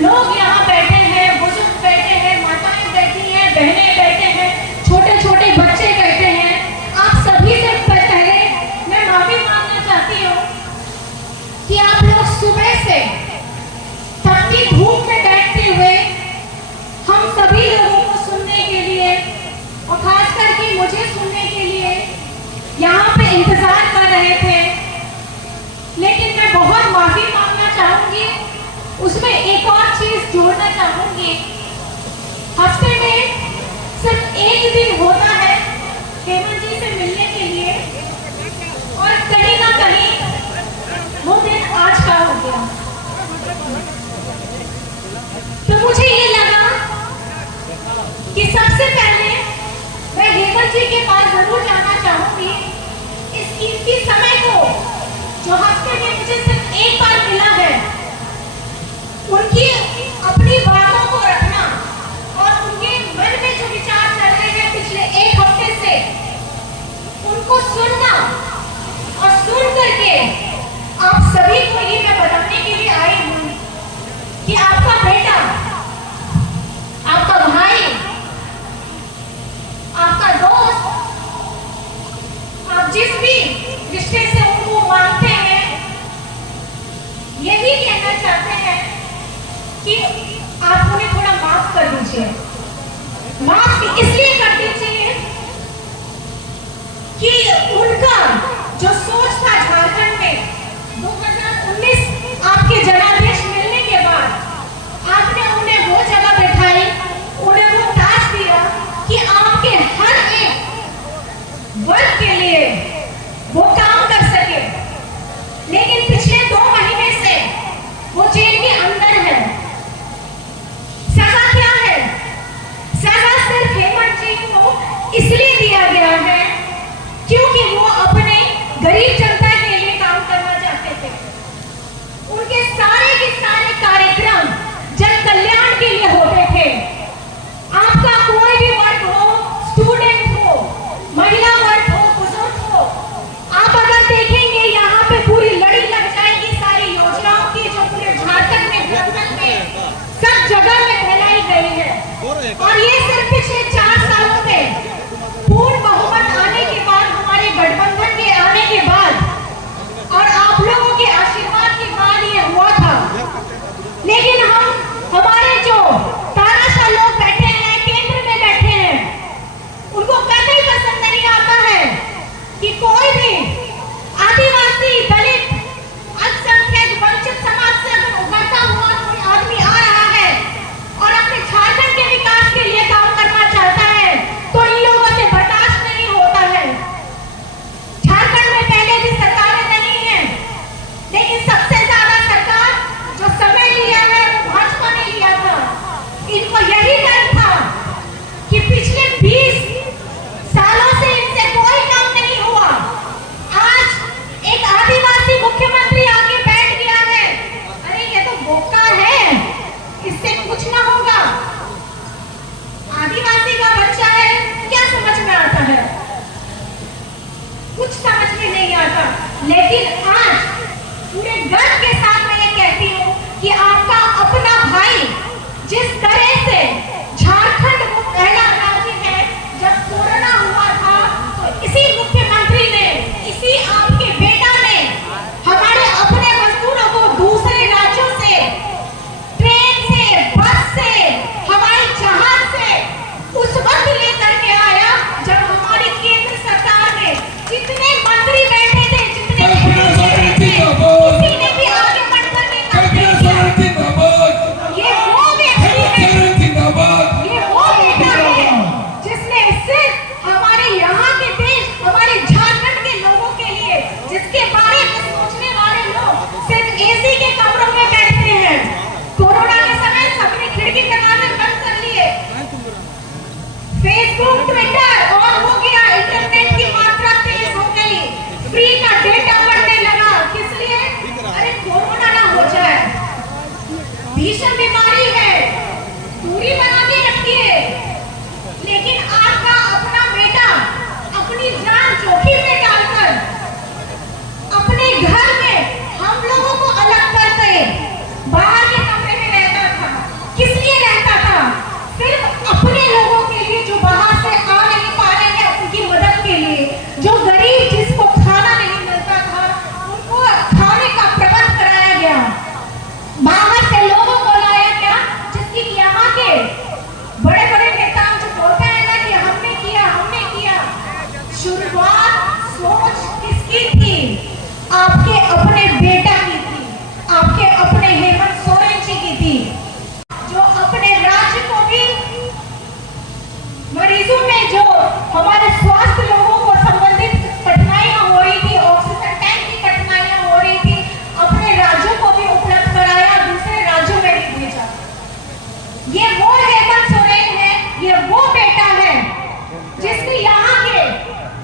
लोग यहाँ बैठे हैं, बुजुर्ग बैठे हैं, माताएं बैठी हैं, बहनें बैठे हैं, छोटे छोटे बच्चे बैठे हैं। आप सभी से पहले मैं माफी मांगना चाहती हूँ कि आप लोग सुबह से तपती धूप में बैठते हुए हम सभी लोगों को सुनने के लिए और खास करके मुझे सुनने के लिए यहाँ पे इंतजार कर रहे थे। लेकिन मैं बहुत माफी मांगना चाहूंगी, उसमें एक और चीज जोड़ना चाहूंगी। हफ्ते में सिर्फ एक दिन होता है हेमंत जी से मिलने के लिए, और कहीं ना कहीं वो दिन आज का हो गया। तो मुझे ये लगा कि सबसे पहले मैं हेमंत जी के पास जरूर जाना चाहूंगी। इस कीमती समय को जो हफ्ते में मुझे सिर्फ एक बार मिला है, उनकी अपनी बातों को रखना और उनके मन में जो विचार चल रहे हैं पिछले एक हफ्ते से, उनको सुनना और सुन करके आप सभी को ये मैं बताने के लिए आई हूँ कि आपका बेटा, आपका भाई, आपका दोस्त, आप जिस भी रिश्ते से उनको मानते हैं, यही कहना चाहते हैं कि आप उन्हें थोड़ा माफ कर दीजिए। माफ इसलिए कर दीजिए कि उनका जो सोच था झारखंड में 2019 आपके जनादेश मिलने के बाद, आपने उन्हें वो जगह बैठाई, उन्हें वो टास्क दिया कि आपके हर एक वर्ग के लिए वो काम कर सके। लेकिन पिछले 2 महीने से वो जेल के अंदर है। सजा क्या है? सजा सिर्फ हेमंत जी को इसलिए दिया गया है क्योंकि वो अपने गरीब जनता के लिए काम करना चाहते थे। उनके सारे के सारे कार्यक्रम जन कल्याण के लिए होते थे। आपका कोई भी वर्ग हो, स्टूडेंट हो, महिला वर्ग हो, बुजुर्ग हो, आप अगर देखेंगे यहाँ पे पूरी लड़ी लग जाएगी सारी योजनाओं की जो पूरे झारखंड में सब जगह में फैलाई गई है। और ये सिर्फ पिछले 4 सालों में पूर्ण बहुमत आने के बाद, हमारे गठबंधन के आने के बाद और आप लोगों के आशीर्वाद के बाद ये हुआ था। लेकिन हमारे जो तानाशाह लोग बैठे हैं, केंद्र में बैठे हैं, उनको कतई पसंद नहीं आता है कि कोई भी आदिवासी, दलित, अल्पसंख्यक, वंचित समाज से अगर उभरता हुआ कोई आदमी आ रहा है और अपने झारखंड के विकास के लिए काम करना चाहता है, तो इन लोगों से बर्दाश्त नहीं होता है। झारखंड में पहले भी सरकारें नहीं है, लेकिन सबसे ज्यादा सरकार जो समय लिया है वो भाजपा ने लिया था। इनको यही डर था कि पिछले 20 सालों से इनसे कोई काम नहीं हुआ। आज एक आदिवासी मुख्यमंत्री आके बैठ गया है, अरे ये तो बोका है, इससे कुछ ना होगा। आदिवासी का बच्चा है, क्या समझ में आता है? कुछ समझ में नहीं आता। लेकिन आज पूरे गर्व के साथ मैं ये कहती हूँ कि आपका अपना भाई जिस तरह से झारखंड वो पहला राज्य है, जब कोरोना हुआ था तो इसी मुख्यमंत्री ने, इसी आपके बेटा ने हमारे अपने मजदूरों को दूसरे राज्यों से ट्रेन से, बस से, हवाई जहाज से उस वक्त लेकर के आया जब हमारी केंद्र सरकार ने जितने मंत्री बैठे थे, जितने किसी ने भी आगे बढ़कर नहीं काम किया। ये वो व्यक्ति है, ये वो बेटा है जिसने सिर्फ हमारे यहाँ के देश, हमारे झारखंड के लोगों के लिए, जिसके बारे में सोचने वाले लोग सिर्फ एसी के कमरों में बैठते हैं। कोरोना के समय सबने खिड़की दरवाजे बंद कर लिए, फेसबुक, ट्विटर ऑन हो गया, इंटरनेट की मात्रा तेज हो गई, फ्री का डेटा बढ़ने लगा। किस लिए? अरे कोरोना ना हो जाए, भीषण बीमारी है, दूरी बना के रखिए। लेकिन आपका अपना बेटा अपनी जान जोखिम में डालकर अपने बेटा की थी, आपके अपने हेमंत सोरेन जी की थी, जो अपने राज्य को भी मरीजों में जो हमारे स्वास्थ्य लोगों को संबंधित कठिनाइयां हो रही थी, ऑक्सीजन टैंक की कठिनाइयां हो रही थी, अपने राज्यों को भी उपलब्ध कराया, दूसरे राज्यों में भी भेजा। ये वो हेमंत सोरेन है, ये वो बेटा है जिसने यहाँ के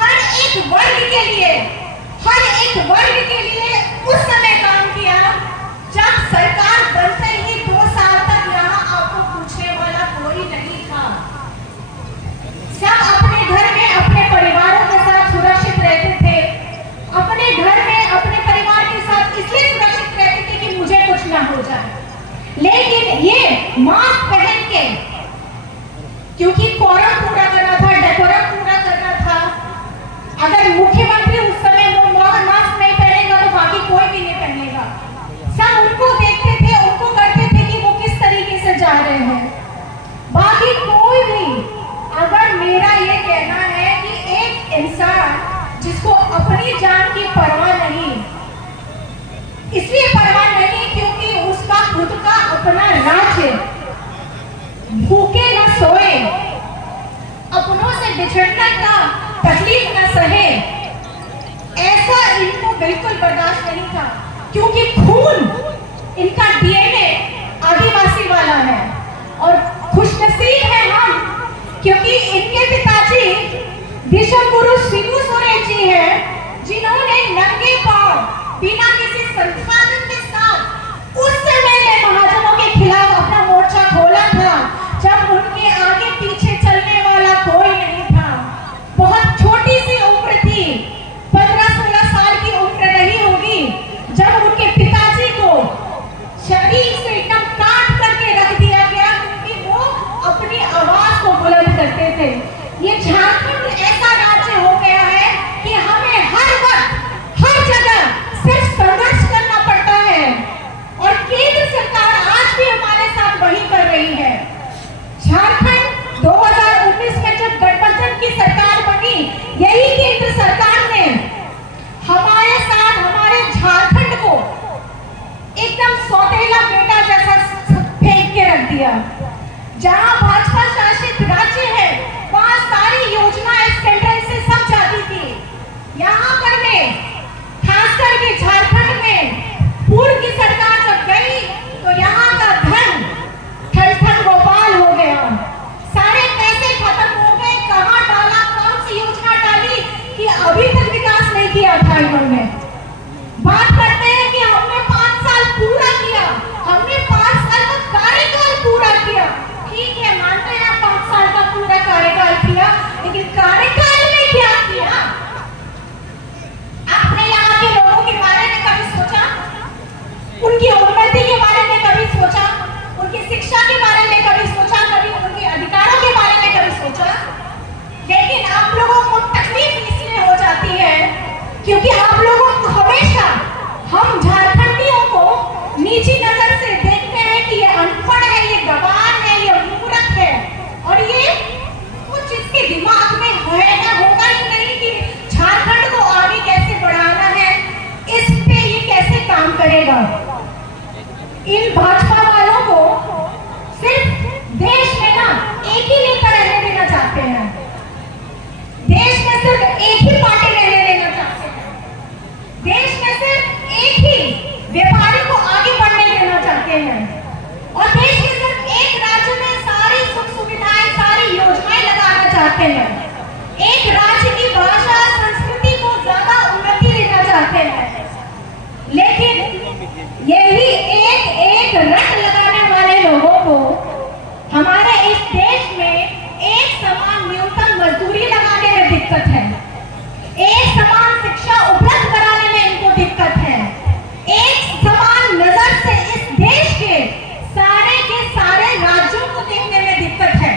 हर एक वर्ग के लिए, हर एक वर्ग के लिए उस समय काम किया जब सरकार बनते ही 2 साल तक यहाँ आपको पूछने वाला कोई नहीं था। सब अपने घर में अपने परिवारों के साथ सुरक्षित रहते थे, अपने घर में अपने परिवार के साथ इसलिए सुरक्षित रहते थे कि मुझे कुछ ना हो जाए। लेकिन ये मास्क पहन के, क्योंकि कोरम पूरा करना था, डेकोरम पूरा करना था, अगर मुख्यमंत्री उस समय वो मास्क नहीं पहनेगा तो बाकी कोई भी नहीं पहनेगा। सब उनको देखते थे, उनको करते थे कि वो किस तरीके से जा रहे हैं, बाकी कोई भी। अगर मेरा ये कहना है कि एक इंसान जिसको अपनी जान की परवाह नहीं, इसलिए परवाह नहीं क्योंकि उसका खुद का अपना राज्य, भूखे न सोए, अपनों से बिछड़ने का तकलीफ न सहे, ऐसा इनको बिल्कुल बर्दाश्त नहीं था, क्योंकि खून इनका डीएनए आदिवासी वाला है। और खुशनसीब है हम क्योंकि इनके पिताजी दिशंगुरु शिबू सोरेन जी हैं, जिन्होंने नंगे पांव बिना किसी संसाधन के साथ उस समय में महाजनों के खिलाफ अपना मोर्चा खोला था, जब उनके आगे पीछे चलने वाला कोई नहीं था। बहुत छोटी सी उम्र थी, 15-16 साल की उम्र नहीं होगी, जब उनके पिताजी को शरीर से एकदम काट करके रख दिया गया, क्योंकि वो अपनी आवाज को बुलंद करते थे। ये झारखंड ऐसा राज्य हो गया है कि हमें हर वक्त, हर जगह सिर्फ संघर्ष करना पड़ता है, और केंद्र सरकार आज भी हमारे साथ वही कर रही है। झारखंड 2019 में जब गठबंधन की सरकार बनी, यही केंद्र सरकार ने हमारे साथ, हमारे झारखंड को एकदम सौतेला बेटा जैसा फेंक के रख दिया। जहां भाजपा शासित राज्य है, वहां सारी योजनाएं सेंट्रल से सब जाती थी। यहाँ पर में खास करके झारखंड में पूर्व की सरकार जब गई तो यहाँ का धन ठन गोपाल हो गया, सारे पैसे खत्म हो गए। कहाँ डाला, कौन सी योजना डाली कि अभी तक विकास नहीं किया था इन्होंने। बात करते हैं कि हमने 5 साल पूरा किया, हमने 5 साल का कार्यकाल पूरा किया। ठीक है, मानते हैं 5 साल का पूरा कार्यकाल किया, लेकिन कार्यकाल में क्या किया? आपने यहाँ के लोगों के बारे में कभी सोचा? उनकी उन्नति के बारे में कभी सोचा? उनकी शिक्षा के बारे में कभी सोचा? कभी उनके अधिकारों के बारे में कभी सोचा? लेकिन आप लोगों को तकलीफ इसलिए हो जाती है क्योंकि आप लोगों को हमेशा हम झारखंडियों को नीची नजर से देखते हैं कि ये अनपढ़ है, ये गवार है, ये मूर्ख है, और ये कुछ इसके दिमाग में होगा ही नहीं कि झारखंड को आगे कैसे बढ़ाना है, इस पे ये कैसे काम करेगा। इन भाजपा वालों को सिर्फ देश में ना एक ही नेता रहने देना चाहते हैं, देश में सिर्फ एक ही पार्टी रहने देना चाहते हैं, देश में सिर्फ एक ही व्यापारी को आगे बढ़ने देना चाहते हैं, और देश के सिर्फ एक राज्य में सारी सुख सुविधाएं, सारी योजनाएं लगाना चाहते हैं, एक राज्य की भाषा संस्कृति को ज्यादा उन्नति देना चाहते हैं। लेकिन यही एक रट लगाने वाले लोगों को हमारे इस देश में एक समान न्यूनतम मजदूरी लगाने में दिक्कत है, एक समान शिक्षा उपलब्ध कराने में इनको दिक्कत है, एक समान नजर से इस देश के सारे राज्यों को देखने में दिक्कत है,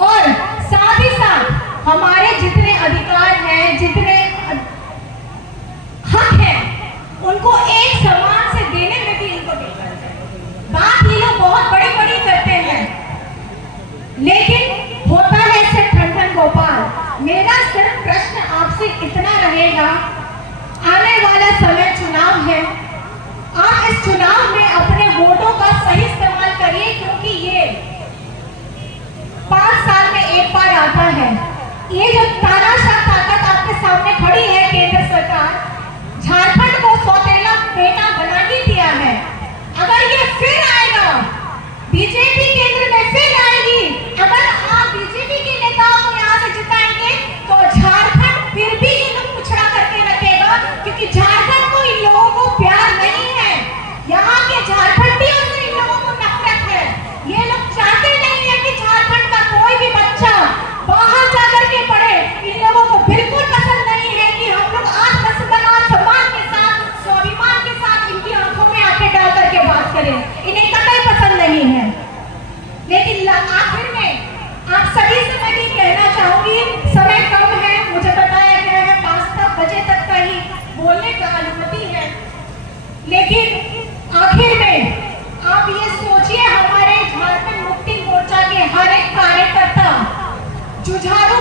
और साथ ही साथ हमारे जितने अधिकार हैं, जितने हक हैं, उनको एक है, आप इस चुनाव में अपने वोटों का सही इस्तेमाल करिए, क्योंकि ये 5 साल में एक बार आता है। ये जो तानाशाह ताकत आपके सामने खड़ी है, केंद्र सरकार झारखंड को सौतेला बेटा बना ही दिया है। अगर ये फिर आएगा, बीजेपी केंद्र में फिर आएगी, अगर आप बीजेपी के नेताओं को यहाँ से जिताएंगे तो झारखंड फिर भी इन लोग पिछड़ा करके रखेगा, क्योंकि झारखंड को इन लोगों को प्यार नहीं है। यहाँ के झारखंडियों से इन लोगों को नफरत है। ये लोग चाहते नहीं है कि झारखंड का कोई भी बच्चा बाहर जाकर के पढ़े। इन लोगों को बिल्कुल पसंद नहीं है कि हम लोग सम्मान के साथ, स्वाभिमान के साथ इनकी आंखों में आंखें डाल करके बात करें। इन्हें कतई पसंद नहीं है। लेकिन आखिर में आप सभी से मैं ये कहना चाहूंगी, समय कम है, मुझे बताया गया है 5 बजे तक का ही बोलने का अनुमति है, लेकिन आखिर में आप ये सोचिए, हमारे झारखंड मुक्ति मोर्चा के हर एक कार्यकर्ता जुझारू